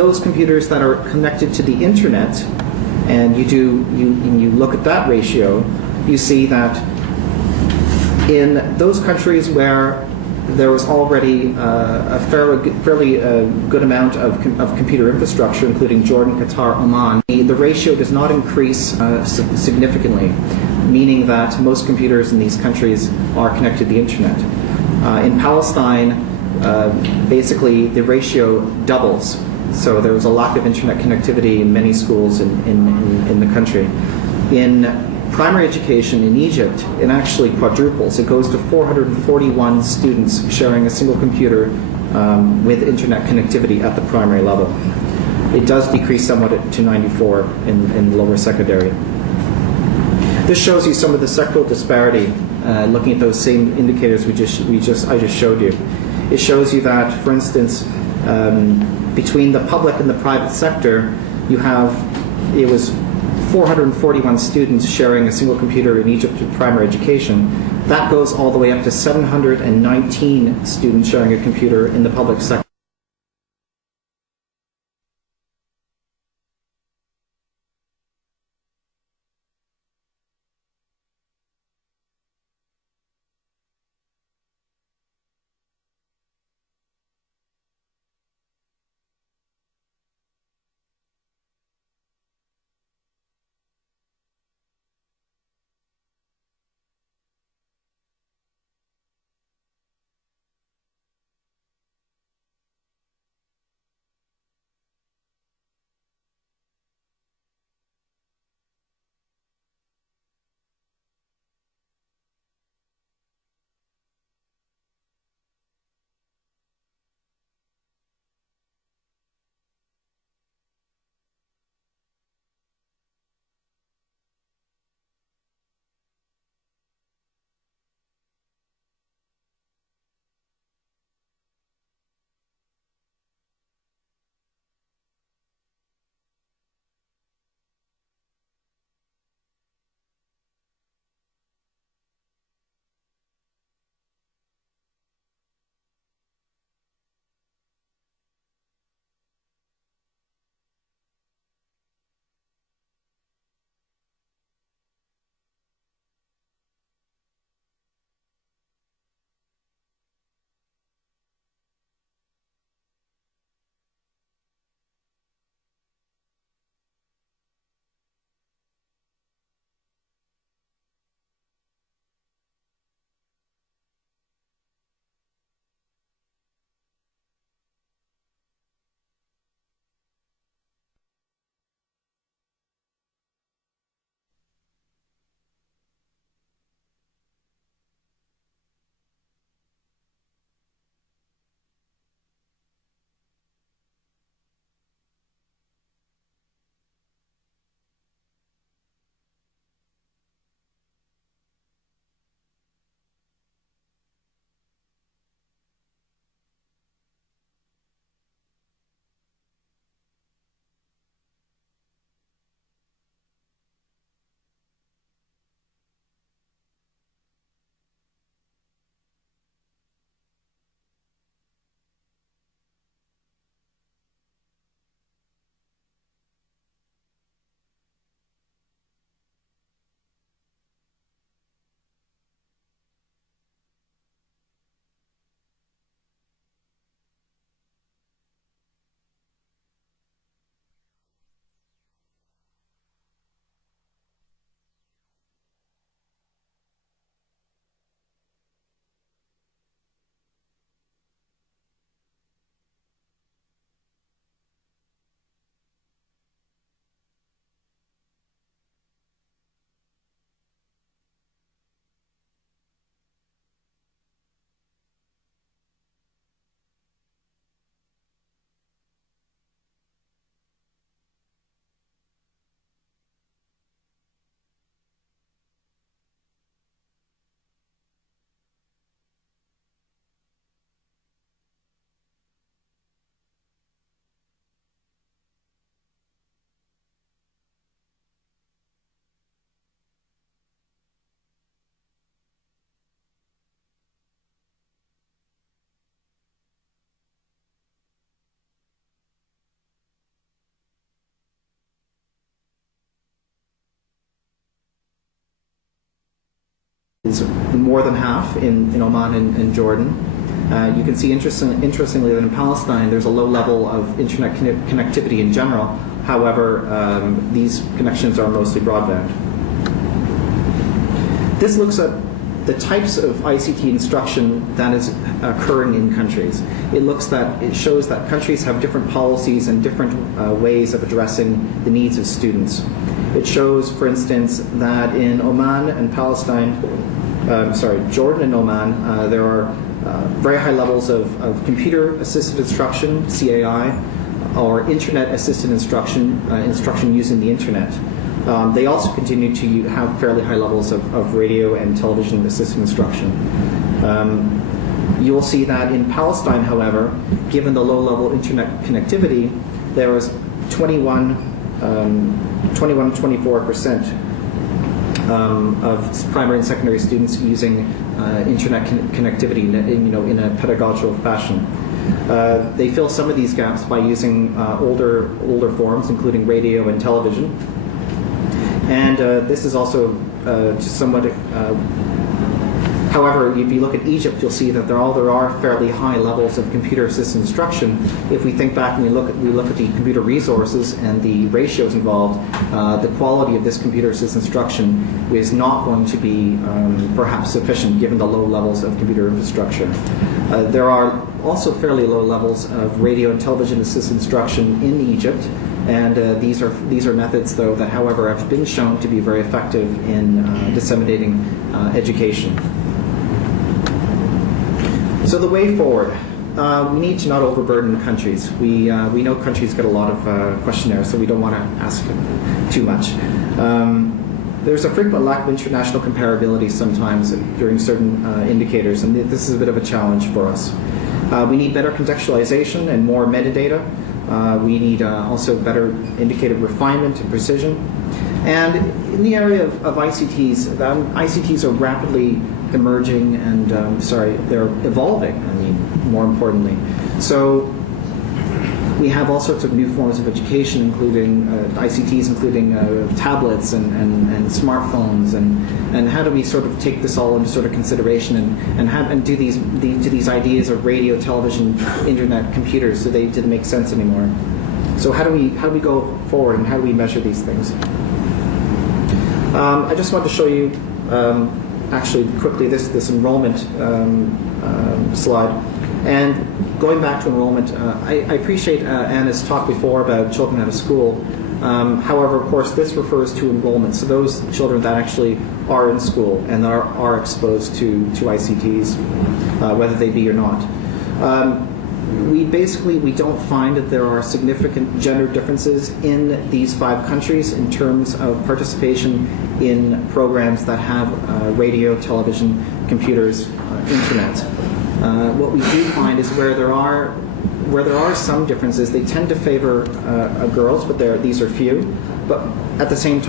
those computers that are connected to the internet, and you look at that ratio, you see that in those countries where there was already a fairly good amount of computer infrastructure, including Jordan, Qatar, Oman, the ratio does not increase significantly, meaning that most computers in these countries are connected to the internet. In Palestine, basically the ratio doubles. So there was a lack of internet connectivity in many schools in the country. In primary education in Egypt, it actually quadruples. It goes to 441 students sharing a single computer with internet connectivity at the primary level. It does decrease somewhat to 94 in lower secondary. This shows you some of the sectoral disparity, looking at those same indicators I just showed you. It shows you that, for instance, between the public and the private sector, it was 441 students sharing a single computer in Egypt in primary education. That goes all the way up to 719 students sharing a computer in the public sector. is more than half in Oman and Jordan. You can see, interestingly, that in Palestine there's a low level of internet connectivity in general. However, these connections are mostly broadband. This looks at the types of ICT instruction that is occurring in countries. It shows that countries have different policies and different ways of addressing the needs of students. It shows, for instance, that in Oman and Jordan and Oman, there are very high levels of computer-assisted instruction, CAI, or internet-assisted instruction using the internet. They also continue to have fairly high levels of radio and television assisted instruction. You will see that in Palestine, however, given the low level internet connectivity, there was 24% of primary and secondary students using internet connectivity in a pedagogical fashion. They fill some of these gaps by using older forms, including radio and television. And this is also somewhat. However, if you look at Egypt, you'll see that there are fairly high levels of computer-assisted instruction. If we think back and we look at the computer resources and the ratios involved, the quality of this computer-assisted instruction is not going to be perhaps sufficient given the low levels of computer infrastructure. There are also fairly low levels of radio and television-assisted instruction in Egypt. And these are methods, though, that, however, have been shown to be very effective in disseminating education. So the way forward, we need to not overburden countries. We know countries get a lot of questionnaires, so we don't want to ask too much. There's a frequent lack of international comparability sometimes during certain indicators, and this is a bit of a challenge for us. We need better contextualization and more metadata. We need also better indicator refinement and precision. And in the area of ICTs, ICTs are rapidly emerging and, they're evolving, more importantly. So we have all sorts of new forms of education, including ICTs, including tablets and smartphones, and how do we sort of take this all into sort of consideration and do these ideas of radio, television, internet, computers, do they make sense anymore? So how do we go forward and how do we measure these things? I just want to show you actually quickly this enrollment slide. And going back to enrollment, I appreciate Anna's talk before about children out of school. However, of course, this refers to enrollment, so those children that actually are in school and are exposed to ICTs, whether they be or not. We don't find that there are significant gender differences in these 5 countries in terms of participation in programs that have radio, television, computers, internet. What we do find is where there are some differences, they tend to favor girls, but these are few. But at the same time,